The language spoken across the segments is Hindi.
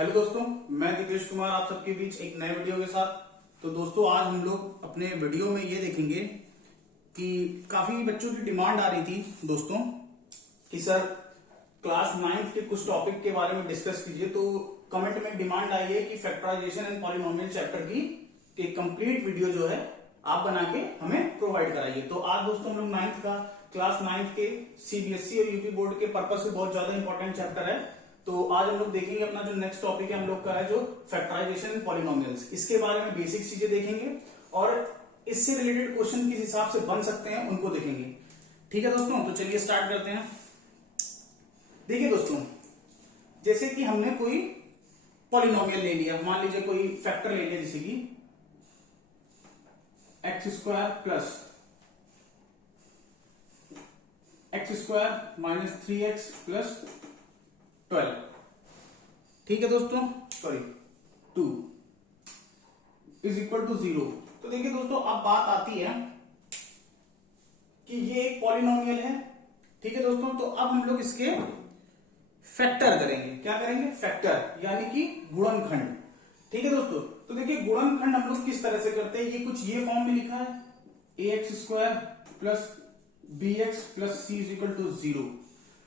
हेलो दोस्तों, मैं दिपेश कुमार आप सबके बीच एक नए वीडियो के साथ। तो दोस्तों, आज हम लोग अपने वीडियो में ये देखेंगे कि काफी बच्चों की डिमांड आ रही थी दोस्तों कि सर क्लास 9th के कुछ टॉपिक के बारे में डिस्कस कीजिए। तो कमेंट में डिमांड आई है कि फैक्टराइजेशन एंड पॉलिनोमियल चैप्टर की कंप्लीट वीडियो जो है आप बना के हमें प्रोवाइड कराइए। तो आज दोस्तों हम लोग क्लास 9th के सीबीएसई और यूपी बोर्ड के पर्पज से बहुत ज्यादा इंपॉर्टेंट चैप्टर है। तो आज हम लोग देखेंगे अपना जो नेक्स्ट टॉपिक है हम लोग का है जो फैक्टराइजेशन एंड पॉलिनोमियल्स। इसके बारे में बेसिक चीजें देखेंगे और इससे रिलेटेड क्वेश्चन किस हिसाब से बन सकते हैं उनको देखेंगे। ठीक है दोस्तों, तो चलिए स्टार्ट करते हैं। देखिए दोस्तों, जैसे कि हमने कोई पॉलिनोमियल ले लिया, मान लीजिए कोई फैक्टर ले लिया, जैसे कि x square plus x square minus 3x plus 12। ठीक है दोस्तों, सॉरी 2 इज इक्वल टू 0। तो देखिए दोस्तों, अब बात आती है कि ये एक पॉलिनोमियल है। ठीक है दोस्तों, तो अब हम लोग इसके फैक्टर करेंगे। क्या करेंगे? फैक्टर, यानी कि गुणनखंड। ठीक है दोस्तों, तो देखिए गुणनखंड हम लोग किस तरह से करते हैं। ये कुछ ये फॉर्म में लिखा है ax square plus bx plus c is equal to 0।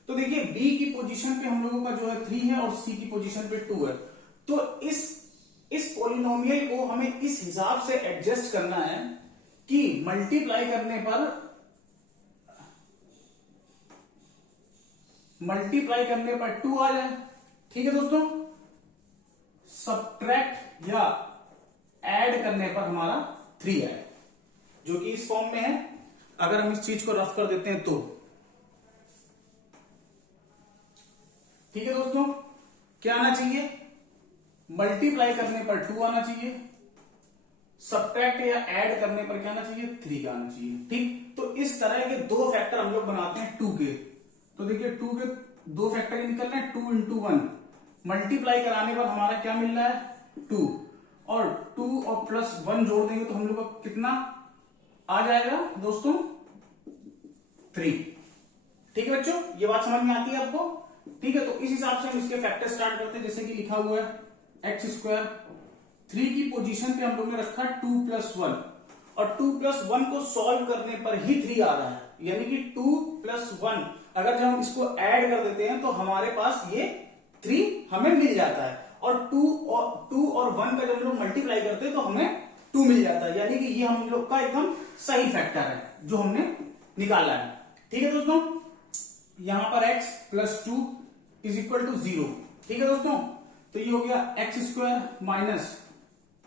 तो देखिए b की पोजीशन पे हम लोगों का जो है 3 है और c की पोजीशन पे 2 है। तो इस पॉलिनोमियल को हमें इस हिसाब से एडजस्ट करना है कि मल्टीप्लाई करने पर 2 आ जाए। ठीक है दोस्तों, सब्ट्रैक्ट या ऐड करने पर हमारा 3 आए, जो कि इस फॉर्म में है। अगर हम इस चीज को रफ कर देते हैं तो ठीक है दोस्तों, क्या आना चाहिए? मल्टीप्लाई करने पर 2 आना चाहिए, सब्ट्रैक्ट या ऐड करने पर क्या आना चाहिए? 3 का आना चाहिए। ठीक, तो इस तरह के दो फैक्टर हम लोग बनाते हैं 2 के। तो देखिए 2 के दो फैक्टर ही निकल रहे हैं, 2 इंटू 1। मल्टीप्लाई कराने पर हमारा क्या मिल रहा है? 2, और 2 और प्लस 1 जोड़ देंगे तो हम लोग का कितना आ जाएगा दोस्तों? 3। ठीक है बच्चों, ये बात समझ में आती है आपको? ठीक है, तो इस हिसाब से हम इसके फैक्टर स्टार्ट करते हैं। जैसे कि लिखा हुआ है एक्स स्क्वायर, 3 की पोजीशन पे हम लोग ने रखा 2 प्लस 1, और 2 प्लस 1 को सॉल्व करने पर ही 3 आ रहा है, यानी कि 2 प्लस 1 अगर जब हम इसको ऐड कर देते हैं तो हमारे पास ये 3 हमें मिल जाता है। और 2 और 1 का जब हम लोग मल्टीप्लाई करते हैं तो हमें 2 मिल जाता है, यानी कि ये हम लोग का एकदम सही फैक्टर है जो हमने निकाला है। ठीक है दोस्तों, यहां पर x plus 2 is equal to 0। ठीक है दोस्तों, तो ये हो गया x square minus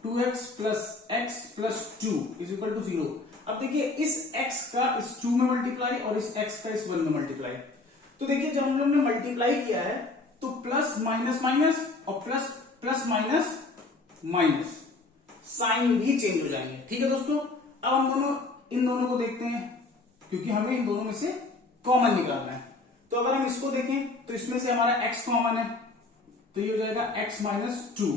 2x plus x plus 2 is equal to 0। अब देखिए इस x का इस 2 में मल्टीप्लाई और इस x का इस 1 में मल्टीप्लाई। तो देखिए जब हम लोग ने मल्टीप्लाई किया है तो प्लस माइनस माइनस और plus plus minus minus, sign भी चेंज हो जाएंगे। ठीक है दोस्तों, अब हम इन दोनों को देखते हैं, क्योंकि हमें इन दोनों में से कॉमन निकालना है। तो अगर हम इसको देखें तो इसमें से हमारा x कॉमन है, तो ये हो जाएगा x माइनस 2।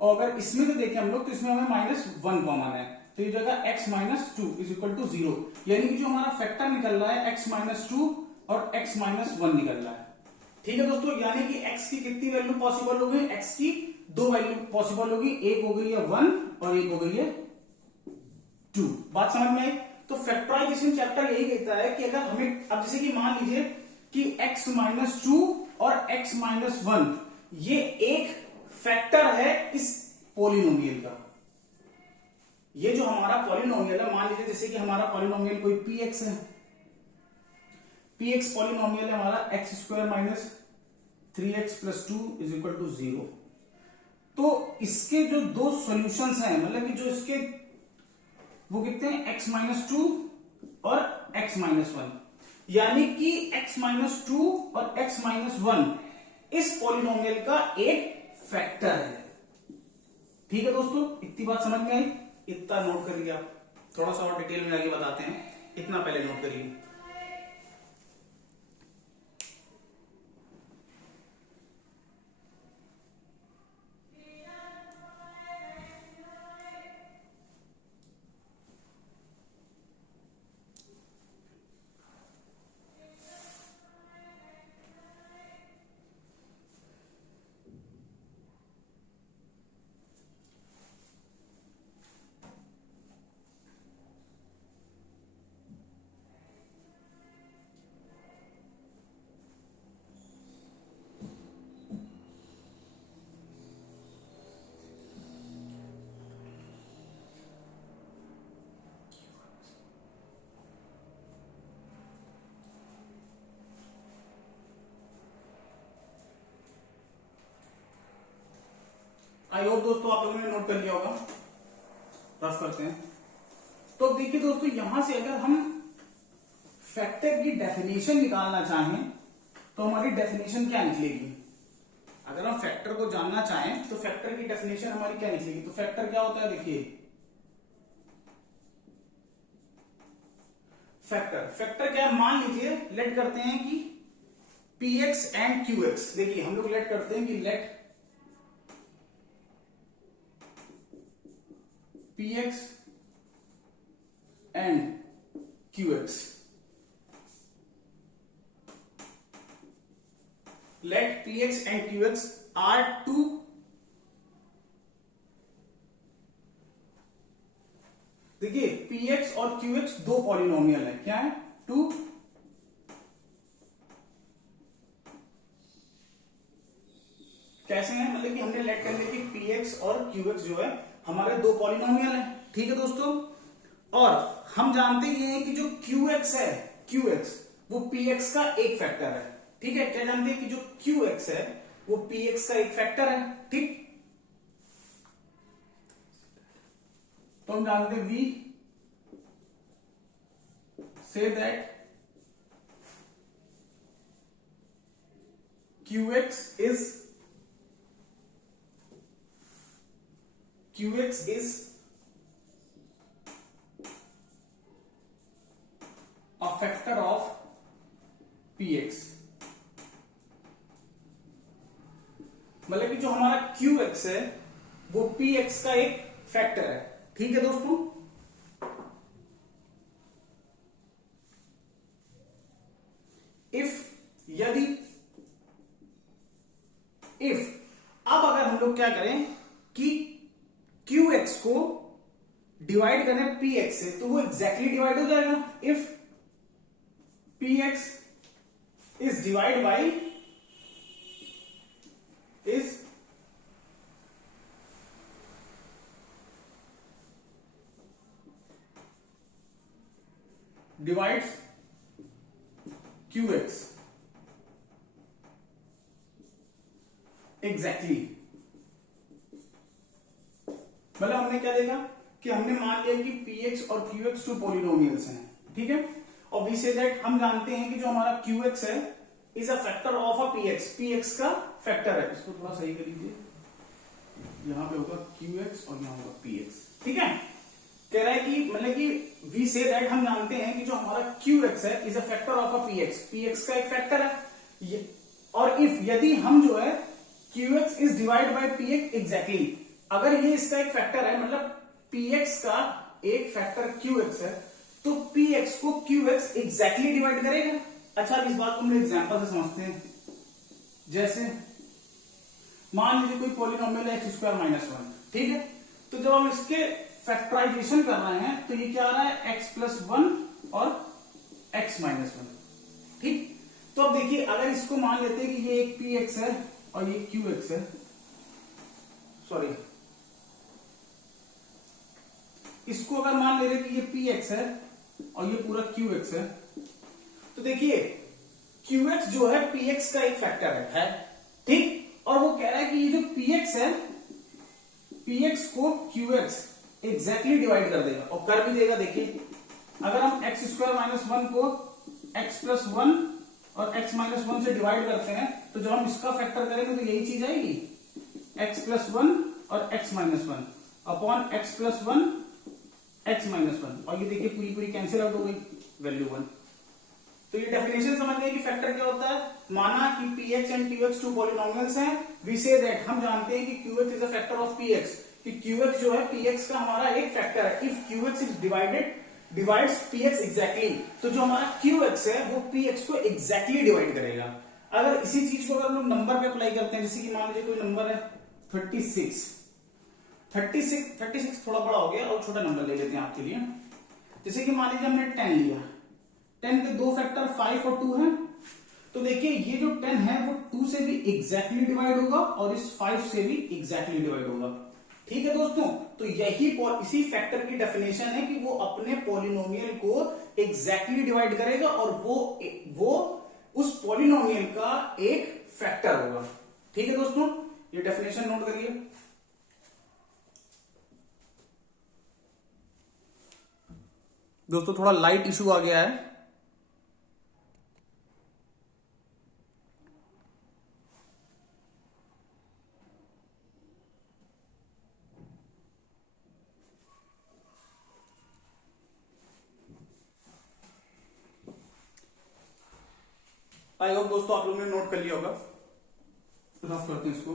और अगर इसमें से देखें हम लोग तो इसमें हमें माइनस 1 कॉमन है, तो ये हो जाएगा x minus 2 is equal to 0। यानी कि जो हमारा फैक्टर निकल रहा है x माइनस 2 और x माइनस 1 निकल रहा है। ठीक है दोस्तों, यानी कि x की कितनी वैल्यू पॉसिबल होगी? x की 2 वैल्यू पॉसिबल होगी, एक हो गई है 1 और एक हो गई है 2। बात समझ में आई? तो फैक्टराइजेशन चैप्टर यही कहता है कि अगर हमें, अब जैसे कि मान लीजिए कि x माइनस 2 और x माइनस 1 ये एक फैक्टर है इस पॉलिनोमियल का। ये जो हमारा पॉलिनोमियल है, मान लीजिए जैसे कि हमारा पॉलिनोमियल कोई px है, px पॉलिनोमियल है हमारा x square minus 3x plus 2 is equal to 0। तो इसके जो दो सॉल्यूशंस हैं, मतलब कि जो इसके वो कितने हैं? x माइनस 2 और x माइनस 1, यानी कि x माइनस 2 और x माइनस 1 इस पॉलिनोमियल का एक फैक्टर है। ठीक है दोस्तों, इतनी बात समझ में आई? इतना नोट करिए आप, थोड़ा सा और डिटेल में आगे बताते हैं, इतना पहले नोट करिए। आई होप दोस्तों आप लोगों ने नोट कर लिया होगा। रफ करते हैं। तो देखिए दोस्तों, यहां से अगर हम फैक्टर की डेफिनेशन निकालना चाहें तो हमारी डेफिनेशन क्या निकलेगी? अगर हम फैक्टर को जानना चाहें तो फैक्टर की डेफिनेशन हमारी क्या निकलेगी? तो फैक्टर क्या होता है, देखिए फैक्टर क्या है, मान लीजिए लेट करते हैं कि px एंड qx। देखिए हम लोग लेट करते हैं कि let px and qx, let px and qx are two देखिए px और qx दो पॉलिनोमियल है। क्या है? टू कैसे हैं, मतलब कि हमने लेट कर लिया कि px और qx जो है हमारे दो पॉलिनोमियल है। ठीक है दोस्तों, और हम जानते ये हैं कि जो qx है, qx वो px का एक फैक्टर है। ठीक है, क्या जानते हैं कि जो qx है वो px का एक फैक्टर है। ठीक, तो हम जानते हैं we say that qx is a factor of px। मतलब कि जो हमारा qx है वो px का एक फैक्टर है। ठीक है दोस्तों, इफ अब अगर हम लोग क्या करें कि qx को डिवाइड करें px से तो वो एग्जैक्टली डिवाइड हो जाएगा। If px is divide by is divides qx exactly. मतलब हमने क्या देखा कि हमने मान लिया कि px और qx टू पॉलिनोमियल्स हैं। ठीक है, और वी से दैट हम जानते हैं कि जो हमारा qx है is a factor of a px, px का फैक्टर है। इसको थोड़ा सही कर लीजिए, यहां पे होगा qx और यहां होगा px। ठीक है, कह रहा है कि मतलब कि वी से दैट हम जानते हैं कि जो हमारा qx है is a factor of a px, px का एक फैक्टर है। और इफ यदि हम जो है qx is divide by px exactly, अगर ये इसका एक फैक्टर है मतलब px का एक फैक्टर qx है तो px को qx एग्जैक्टली डिवाइड करेगा। अच्छा, इस बात को हम एग्जांपल से समझते हैं। जैसे मान लीजिए कोई पॉलिनोमियल है x² - 1। ठीक है, तो जब हम इसके फैक्टराइजेशन कर रहे हैं तो ये क्या आ रहा है x+1 और x - 1। ठीक, तो अब देखिए अगर इसको मान लेते हैं कि ये एक px है और ये qx है, सॉरी इसको अगर मान ले रहे कि ये px है और ये पूरा qx है, तो देखिए qx जो है px का एक फैक्टर है। ठीक, और वो कह रहा है कि ये जो px है px को qx एग्जैक्टली डिवाइड कर देगा और कर भी देगा। देखिए अगर हम x² - 1 को x+1 और x - 1 से डिवाइड करते हैं तो जब हम इसका फैक्टर करेंगे तो यही चीज आएगी x+1 और x - 1 अपॉन x+1 x - 1, और ये देखिए पूरी पूरी कैंसिल आउट हो गई, वैल्यू 1। तो ये डेफिनेशन समझ गए कि फैक्टर क्या होता है। माना कि px and qx two polynomials हैं, वी से दैट हम जानते हैं कि qx is a factor of px, कि qx जो है px का हमारा एक फैक्टर है। If qx is divides px exactly, तो जो हमारा qx है वो px को एग्जैक्टली डिवाइड करेगा। अगर इसी चीज को अगर हम लोग नंबर पे अप्लाई करते हैं, जैसे कि मान लीजिए कोई नंबर है 36 थोड़ा बड़ा हो गया और छोटा नंबर ले लेते हैं आपके लिए। जैसे कि मान लीजिए हमने 10 लिया, 10 के दो फैक्टर 5 और 2 हैं, तो देखिए ये जो 10 है वो 2 से भी एग्जैक्टली डिवाइड होगा और इस 5 से भी एग्जैक्टली डिवाइड होगा। ठीक है दोस्तों, तो यही इसी फैक्टर की डेफिनेशन है कि वो अपने पॉलिनोमियल को एग्जैक्टली डिवाइड करेगा और वो उस पॉलिनोमियल का एक फैक्टर होगा। ठीक है दोस्तों, ये डेफिनेशन नोट करिए। दोस्तों थोड़ा लाइट इशू आ गया है। आई होप दोस्तों आप लोगों ने नोट कर लिया होगा। रफ करते हैं इसको।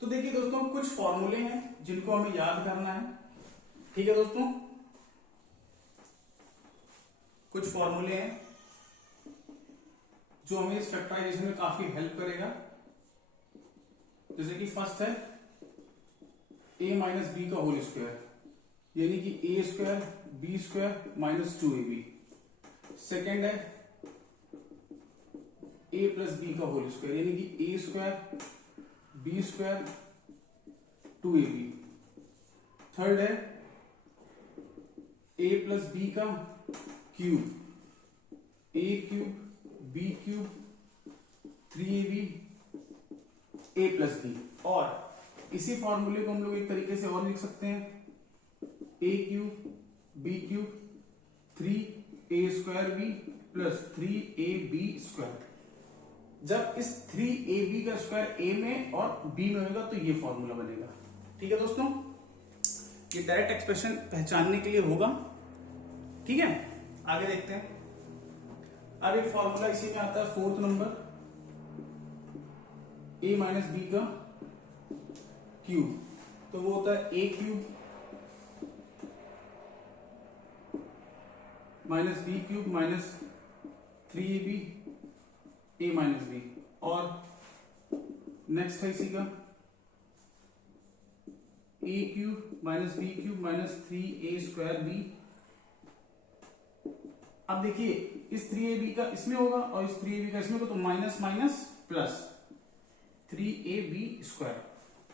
तो देखिए दोस्तों कुछ फॉर्मूले हैं जिनको हमें याद करना है। ठीक है दोस्तों, कुछ फॉर्मूले हैं जो हमें इस फैक्टराइजेशन में काफी हेल्प करेगा। जैसे कि फर्स्ट है a माइनस बी का होल स्क्वायर, यानी कि a square B square minus 2ab। Second है a प्लस बी का होल स्क्वायर, यानी कि a square B square 2ab। Third है a प्लस बी का cube, a cube B cube 3ab a plus B. और इसी फॉर्मूले को हम लोग एक तरीके से और लिख सकते हैं, a cube B cube 3a square B plus 3ab square. जब इस 3ab का स्क्वायर a में और b में होगा तो ये फॉर्मूला बनेगा। ठीक है दोस्तों, ये डायरेक्ट एक्सप्रेशन पहचानने के लिए होगा। ठीक है, आगे देखते हैं। अब एक फॉर्मूला इसी में आता है fourth number, a minus B का क्यूब, तो वो होता है a cube minus B cube minus 3ab a minus B. और नेक्स्ट है इसी का a cube minus B cube minus 3a square B. अब देखिए इस 3ab का इसमें होगा और इस 3ab का इसमें होगा, तो minus minus plus 3ab square.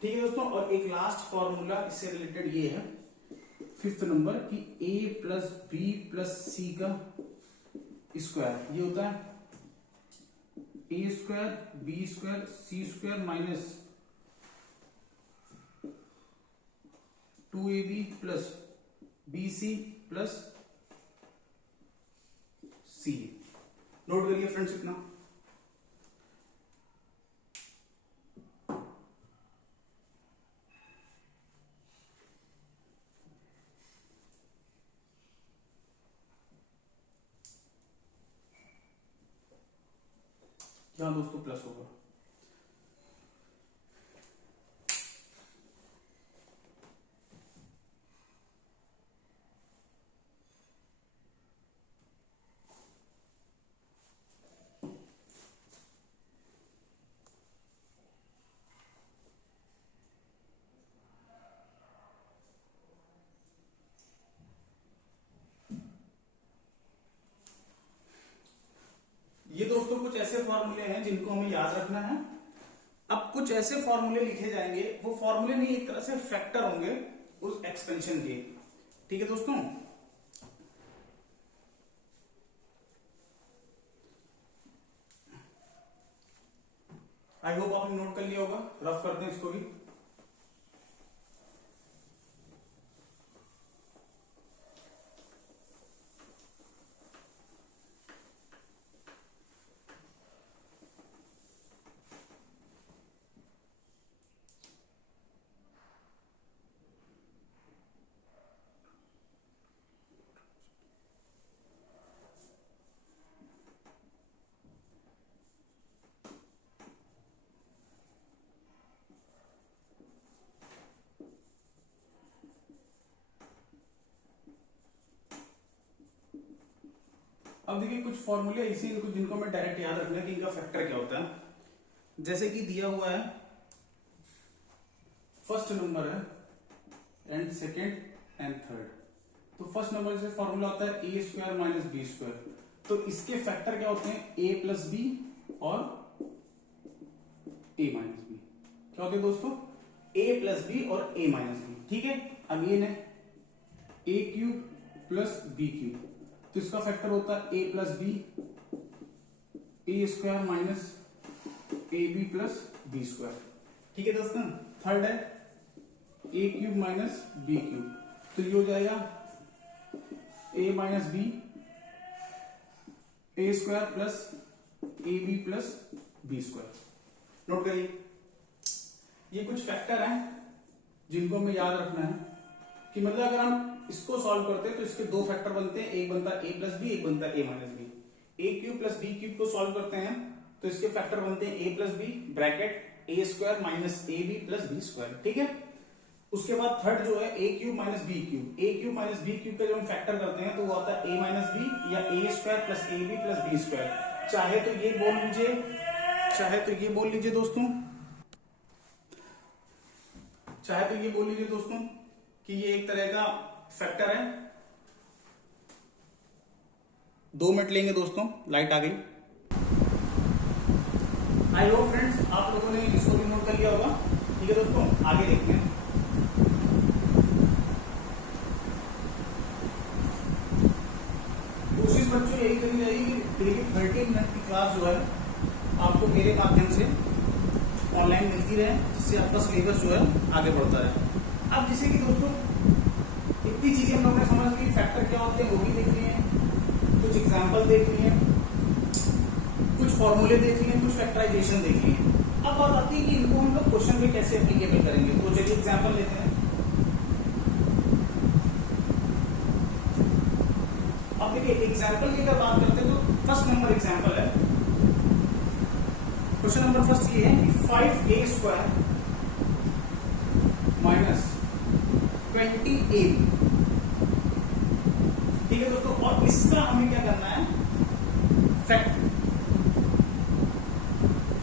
ठीक है दोस्तों, और एक लास्ट फॉर्मूला इससे रिलेटेड ये है फिफ्थ नंबर कि a plus B plus C का स्क्वायर, ये होता है a square B square C square minus 2ab plus bc plus c। Note करिए फ्रेंड्स इतना। यहां दोस्तों प्लस होगा। ये दोस्तों कुछ ऐसे फॉर्मूले हैं जिनको हमें याद रखना है। अब कुछ ऐसे फॉर्मूले लिखे जाएंगे, वो फॉर्मूले नहीं एक तरह से फैक्टर होंगे उस एक्सपेंशन के। ठीक है दोस्तों, आई होप आपने नोट कर लिया होगा। रफ करते हैं इसको भी। अब देखिए कुछ फॉर्मूले ऐसे हैं जिनको हमें डायरेक्ट याद रखना है कि इनका फैक्टर क्या होता है। जैसे कि दिया हुआ है फर्स्ट नंबर है एंड सेकेंड एंड थर्ड, तो फर्स्ट नंबर से फॉर्मूला होता है ए स्क्वायर माइनस बी स्क्वायर। तो इसके फैक्टर क्या होते हैं, ए प्लस बी और ए माइनस बी। क्या होते हैं दोस्तों, ए प्लस बी और ए माइनस बी। ठीक है, अगेन है A cube plus B cube, तो इसका फैक्टर होता है A plus B, A square minus A B plus B square. ठीक है दोस्तों, थर्ड है A cube minus B cube, तो ये हो जाएगा A minus B A square plus A B plus B square. Note करिए, ये कुछ फैक्टर हैं जिनको हमें याद रखना है कि मतलब अगर हम इसको सॉल्व करते हैं तो इसके दो फैक्टर बनते हैं, एक बनता है ए प्लस बी, एक बनता है A minus B. A cube plus B cube को सॉल्व करते हैं तो इसके फैक्टर बनते हैं A plus B bracket A square minus A B plus B square. ठीक है, उसके बाद थर्ड जो है A cube minus B cube, A cube minus B cube का जब हम फैक्टर करते हैं तो वो आता है ए माइनस बी या A square plus A B plus B square. चाहे तो ये बोल लीजिए, चाहे तो ये बोल लीजिए दोस्तों, चाहे तो ये बोल लीजिए दोस्तों कि ये एक तरह का फैक्टर है। 2 मिनट लेंगे दोस्तों, लाइट आ गई। आई होप फ्रेंड्स आप लोगों ने इसको भी नोट कर लिया होगा। ठीक है दोस्तों, आगे देखते हैं। कोशिश बच्चों यही करी जाएगी कि डेली 30 मिनट की क्लास जो है आपको मेरे माध्यम से ऑनलाइन मिलती रहे, जिससे आपका सिलेबस जो है आगे बढ़ता रहे। अब जैसे कि दोस्तों इतनी चीजें हम लोगों ने समझ ली, फैक्टर क्या होते हैं वो भी देख लिए हैं, कुछ एग्जाम्पल देख लिए, कुछ फॉर्मूले देख लिए, कुछ फैक्टराइजेशन देख लिए। अब बात आती है कि इनको हम लोग क्वेश्चन में कैसे एप्लीकेबल करेंगे। तो चलिए एग्जाम्पल लेते हैं। अब देखिए एग्जाम्पल की अगर बात करते हैं तो फर्स्ट नंबर एग्जाम्पल है, क्वेश्चन नंबर फर्स्ट ये है कि 5a स्क्वायर माइनस 20ab। ठीक है दोस्तों, और इसका हमें क्या करना है,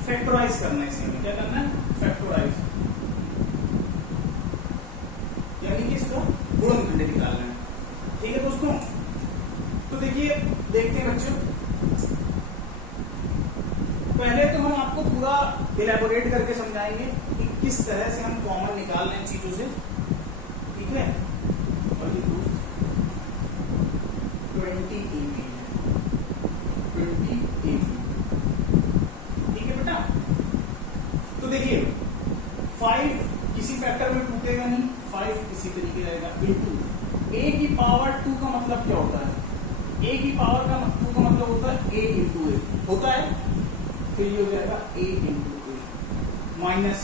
फैक्टराइज करना है। इसे हमें क्या करना है, फैक्टराइज, यानी कि इसका गुणनखंड निकालना है। ठीक है दोस्तों, तो देखिए देखते हैं बच्चों, पहले तो हम आपको पूरा इलेबोरेट करके समझाएंगे कि किस तरह से हम कॉमन निकाल रहे हैं चीजों से। ठीक है, और ये 20ab, 20ab। ठीक है बेटा, तो देखिए 5 किसी फैक्टर में टूटेगा नहीं, 5 इसी तरीके रहेगा इंटू ए की पावर 2 का मतलब क्या होता है, ए की पावर का 2 का मतलब होता है ए इंटू ए होता है, तो ये हो जाएगा ए इंटू ए माइनस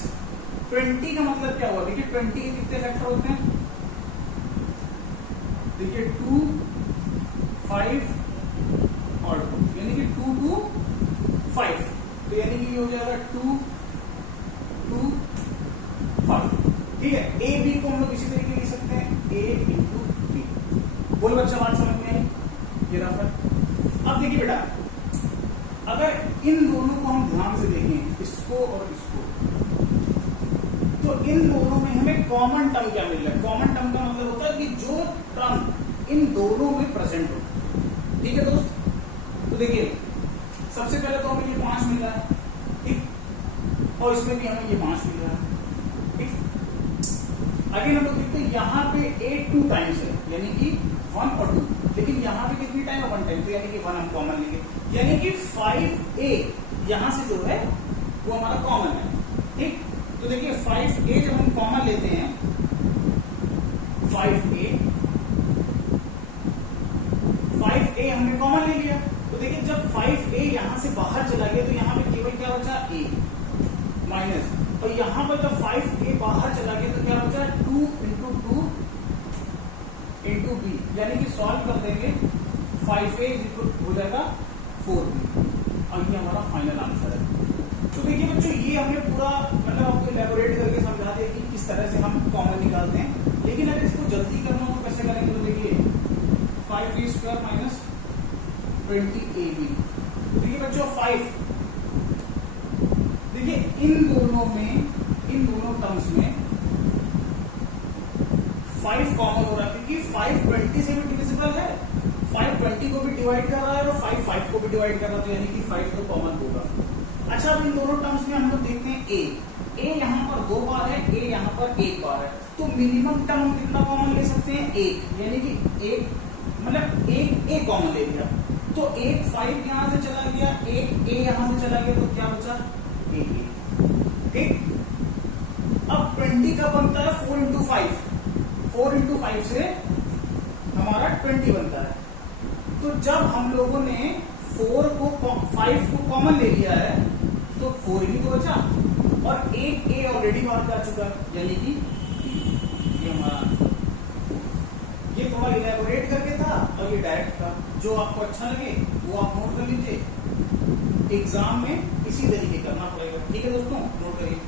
20 का मतलब क्या हुआ। देखिए 20 के कितने फैक्टर होते हैं, देखिए 2, 5 और 2, यानी कि 2, 2, 5, तो यानी कि ये हो जाएगा 2, 2, 5। ठीक है, ए बी को हम लोग इसी तरीके लिख सकते हैं ए इंटू बी। बोल बच्चा, बात समझ में आई, ये रहा। अब देखिए बेटा, अगर इन दोनों को हम ध्यान से देखें, इसको और इसको, तो इन दोनों में हमें कॉमन टर्म क्या मिल रहा है। कॉमन टर्म का मतलब होता है कि जो टर्म इन दोनों में प्रेजेंट हो। ठीक है दोस्त, तो देखिए सबसे पहले तो हमें ये 5 मिल रहा है, ठीक, और इसमें भी हमें ये 5 मिल रहा है, ठीक। अगेन हम लोग देखते हैं यहाँ पे 8 2 टाइम्स है, यानी कि 1 और 2, लेकिन यहाँ पे कितनी टाइम है, 1 टाइम, तो यानी कि 1 हम कॉमन लेंगे, यानी कि 5a यहां से जो है वो हमारा कॉमन है। ठीक, तो देखिए 5a जब हम कॉमन लेते हैं, 5a हमने कॉमन ले लिया, तो देखिए जब 5a यहां से बाहर चला गया तो यहां पे केवल क्या बचा, a माइनस, और यहां पर जब 5a बाहर चला गया तो क्या बचा, 2 इंटू 2 इंटू बी, यानी कि सॉल्व कर देंगे 5a हो जाएगा 4b, और ये हमारा फाइनल आंसर है। तो देखिए बच्चों, ये हमने पूरा मतलब आपको इलेबोरेट करके समझा दिया कि किस तरह से हम कॉमन निकालते हैं, लेकिन अगर इसको जल्दी करना हो तो कैसे करेंगे। तो देखिए 5a स्क्वायर माइनस 20ab, देखिए बच्चों 5, देखिए इन दोनों टर्म्स में 5 कॉमन हो रहा है क्योंकि 5 20 से भी डिविजिबल है, 5 20 को भी डिवाइड कर रहा है और 5 5 को भी डिवाइड कर रहा है, तो यानी कि 5 तो कॉमन होगा। अच्छा, अब इन दोनों टर्म्स में हम लोग देखते हैं ए यहाँ पर 2 बार है, ए यहाँ पर 1 बार है, तो मिनिमम टर्म हम कितना कॉमन ले सकते हैं? 1, यानी कि 1 मतलब एक ए कॉमन ले लिया, तो एक 5 यहां से चला गया, एक ए यहां से चला गया, तो क्या बचा? ए। ठीक, अब 20 का बनता है 4 इंटू 5, 4 इंटू 5 से हमारा 20 बनता है। तो जब हम लोगों ने 5 को कॉमन ले लिया है तो 4 ही तो बचा, और एक ए ऑलरेडी बाहर जा चुका है, यानी कि ये हमारा आंसर। ये थोड़ा इलैबोरेट करके था और ये डायरेक्ट था, जो आपको अच्छा लगे वो आप नोट कर लीजिए, एग्जाम में इसी तरीके करना पड़ेगा। ठीक है दोस्तों, नोट करिए।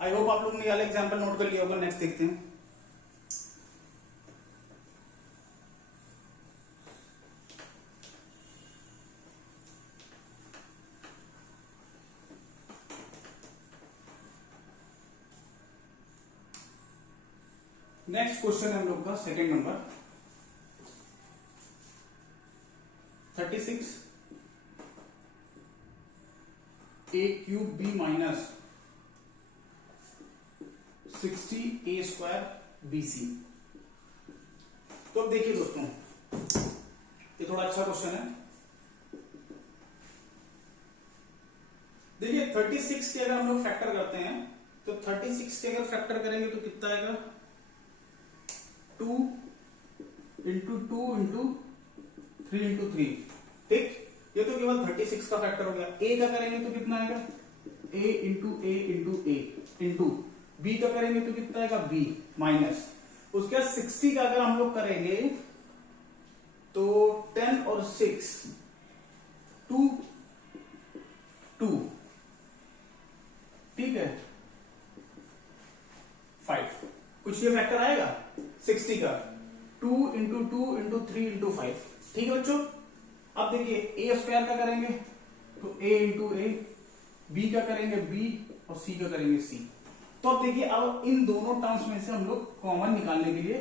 आई होप आप लोग ने वाला एग्जाम्पल नोट कर लिया होगा। नेक्स्ट देखते हैं। नेक्स्ट क्वेश्चन है हम लोग का second number 36 a cube B minus 60 a square B C. तो अब देखिए दोस्तों, ये थोड़ा अच्छा क्वेश्चन है। देखिए 36 के अगर हम लोग फैक्टर करते हैं तो 36 के अगर फैक्टर करेंगे तो कितना आएगा? 2 इंटू 2 इंटू 3 इंटू 3। ठीक, ये तो केवल 36 का फैक्टर हो गया। ए का करेंगे तो कितना आएगा? ए इंटू ए इंटू ए इंटू बी का करेंगे तो कितना आएगा? बी माइनस उसके बाद 60 का अगर हम लोग करेंगे तो 10 और 6 2 2, ठीक है, 5। कुछ ये फैक्टर आएगा 60 का, 2 इंटू 2 इंटू 3 इंटू 5। ठीक है बच्चों, अब देखिए ए स्क्वायर का करेंगे तो ए इंटू ए, बी का करेंगे बी और सी का करेंगे सी। तो अब देखिए, अब इन दोनों टर्म्स में से हम लोग कॉमन निकालने के लिए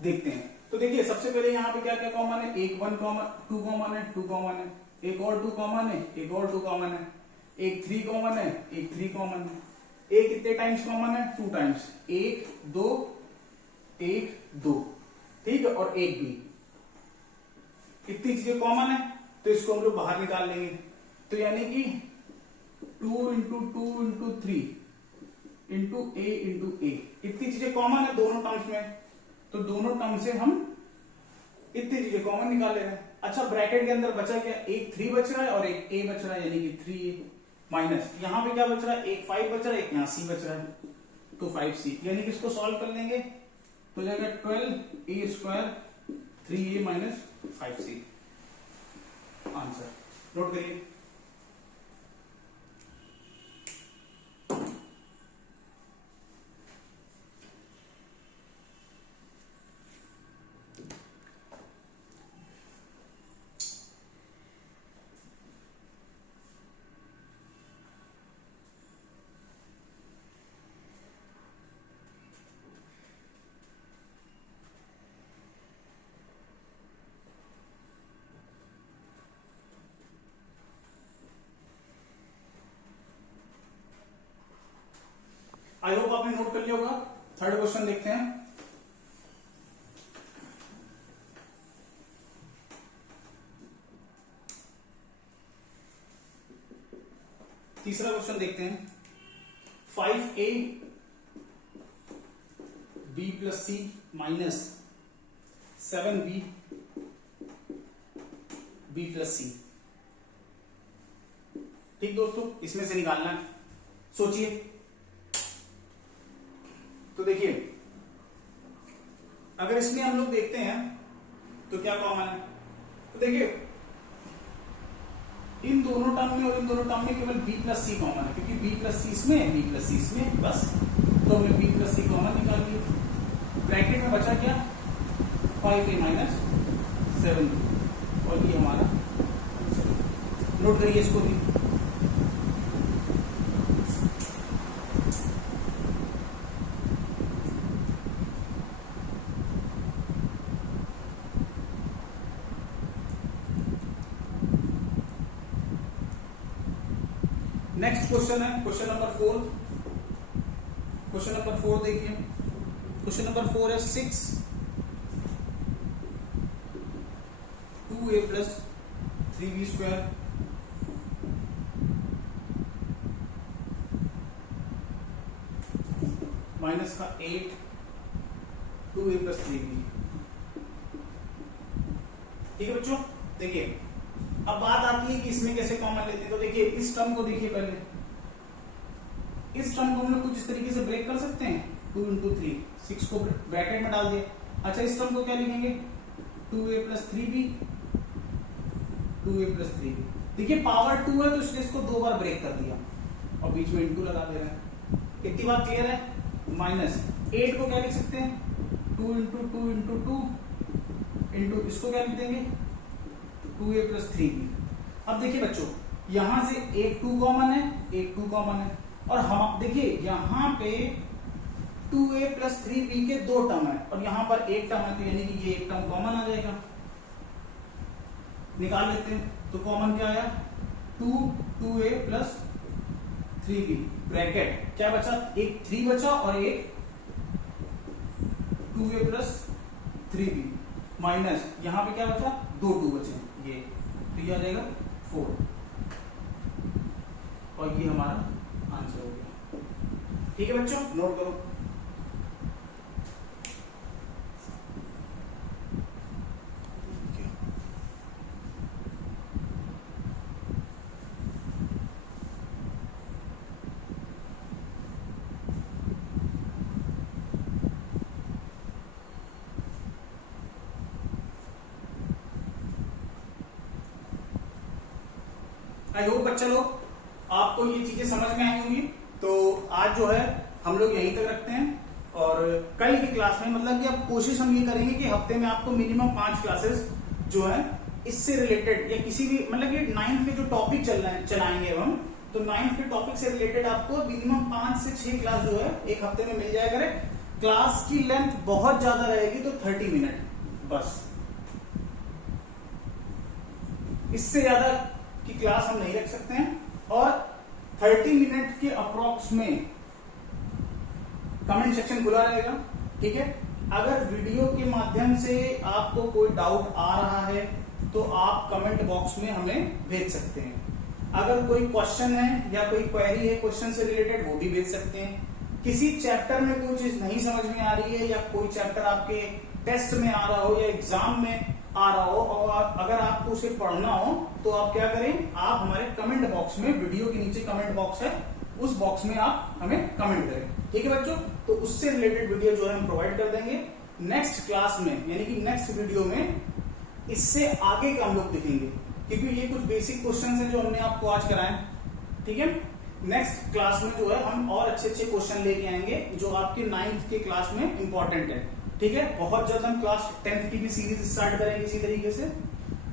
देखते हैं। तो देखिए सबसे पहले यहाँ पे क्या क्या कॉमन है? एक 1 कॉमन, 2 कॉमन है, 2 कॉमन है, एक और 2 कॉमन है, एक और 2 कॉमन है, एक 3 कॉमन है, एक 3 कॉमन है, एक कितने टाइम्स कॉमन है? 2 टाइम्स, 1 2 1 2, ठीक है, और एक भी। कितनी चीजें कॉमन है तो इसको हम लोग बाहर निकाल लेंगे। तो यानी कि 2 इंटू 2 इंटू 3 इंटू ए इंटू ए, इतनी चीजें कॉमन है दोनों टर्म्स में, तो दोनों टर्म से हम इतनी चीजें कॉमन निकाल ले रहे हैं। अच्छा, ब्रैकेट के अंदर बचा क्या? एक 3 बच रहा है और एक ए बच रहा है, यानी कि 3a माइनस यहां पे क्या बच रहा है? एक 5 बच रहा है, एक यहां सी बच रहा है, तो 5c, यानी कि इसको सॉल्व कर लेंगे तो जाएगा 12 a square 3a minus 5c। Answer note करिए। आई होप आपने नोट कर लिया होगा। थर्ड क्वेश्चन देखते हैं। तीसरा क्वेश्चन देखते हैं। 5a b प्लस सी माइनस 7b b प्लस सी। ठीक दोस्तों, इसमें से निकालना है। सोचिए तो देखिए अगर इसमें हम लोग देखते हैं तो क्या कॉमन है, तो देखिए इन दोनों टर्म में और इन दोनों टर्म में केवल b प्लस सी कॉमन है, क्योंकि b प्लस सी इसमें b प्लस सी इसमें, बस तो हमने b प्लस सी कॉमन निकाल लिया। ब्रैकेट में बचा क्या 5a माइनस 7 और ये हमारा नोट करिए इसको भी। नेक्स्ट क्वेश्चन है क्वेश्चन नंबर 4। क्वेश्चन नंबर 4 देखिए, क्वेश्चन नंबर 4 है 6 2a plus 3b square minus का 8 2a प्लस 3b। ठीक है बच्चों, देखिए अब बात आती है कि इसमें कैसे कॉमन लेते हैं। तो देखिए इस टर्म को देखिए, पहले इस टर्म को हम लोग कुछ इस तरीके से ब्रेक कर सकते हैं, 2 इंटू 3 6 को ब्रैकेट में डाल दिए। अच्छा इस टर्म को क्या लिखेंगे 2a plus 3b 2a plus 3b। देखिए पावर 2 है तो इसलिए इसको 2 बार ब्रेक कर दिया और बीच में इंटू लगा दे रहे हैं। इतनी बात क्लियर है। माइनस 8 को क्या लिख सकते हैं 2 इंटू 2 इंटू 2 इंटू इसको क्या लिख देंगे 2a प्लस 3b। अब देखिए बच्चों यहां से एक 2 कॉमन है, एक 2 कॉमन है, और हम देखिए यहां पे 2a प्लस 3b के 2 टर्म है और यहां पर एक टर्म है, तो यानी कि ये एक टर्म कॉमन आ जाएगा। निकाल लेते हैं, तो कॉमन क्या आया 2a प्लस 3b ब्रैकेट क्या बचा, एक 3 बचा और एक 2a प्लस 3b माइनस यहां पे क्या बचा 2 2 बचे, ये तो ये आ जाएगा 4 और ये हमारा आंसर हो गया। ठीक है बच्चों, नोट करो। आई होप बच्चा लोग आपको ये चीजें समझ में आई होंगी। तो आज जो है हम लोग यहीं तक रखते हैं और कल की क्लास में मतलब कि अब कोशिश हम ये करेंगे कि हफ्ते में आपको मिनिमम 5 क्लासेस जो है इससे रिलेटेड या किसी भी मतलब कि 9th के जो टॉपिक चलाएंगे हम, तो 9th के टॉपिक से रिलेटेड आपको मिनिमम 5 से 6 क्लास जो है एक हफ्ते में मिल जाया करे। क्लास की लेंथ बहुत ज्यादा रहेगी तो 30 मिनट बस, इससे ज्यादा की क्लास हम नहीं रख सकते हैं। और 30 मिनट के अप्रॉक्स में कमेंट सेक्शन खुला रहेगा, ठीक है। अगर वीडियो के माध्यम से आपको कोई डाउट आ रहा है तो आप कमेंट बॉक्स में हमें भेज सकते हैं। अगर कोई क्वेश्चन है या कोई क्वेरी है क्वेश्चन से रिलेटेड वो भी भेज सकते हैं। किसी चैप्टर में कोई चीज नहीं समझ में आ रही है या कोई चैप्टर आपके टेस्ट में आ रहा हो या एग्जाम में आ रहा हो और अगर आपको उसे पढ़ना हो तो आप क्या करें, आप हमारे कमेंट बॉक्स में, वीडियो के नीचे कमेंट बॉक्स है उस बॉक्स में आप हमें कमेंट करें, ठीक है बच्चों। तो उससे रिलेटेड वीडियो जो है हम प्रोवाइड कर देंगे नेक्स्ट क्लास में, यानी कि नेक्स्ट वीडियो में इससे आगे का हम लोग दिखेंगे, क्योंकि ये कुछ बेसिक क्वेश्चन है जो हमने आपको आज कराए, ठीक है। नेक्स्ट क्लास में जो है हम और अच्छे अच्छे क्वेश्चन लेके आएंगे जो आपके 9th के क्लास में इंपॉर्टेंट है, ठीक है। बहुत जल्द हम क्लास 10th की भी सीरीज स्टार्ट करेंगे इसी तरीके से।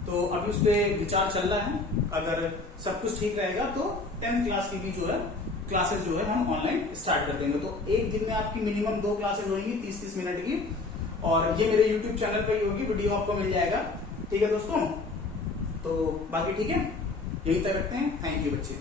तो अभी उस पर विचार चल रहा है, अगर सब कुछ ठीक रहेगा तो 10th क्लास की भी जो है क्लासेस जो है हम ऑनलाइन स्टार्ट कर देंगे। तो एक दिन में आपकी मिनिमम 2 क्लासेस होंगी 30-30 मिनट की, और ये मेरे यूट्यूब चैनल पर ही होगी, वीडियो आपको मिल जाएगा, ठीक है दोस्तों। तो बाकी ठीक है, यही तक रखते हैं। थैंक यू बच्चे।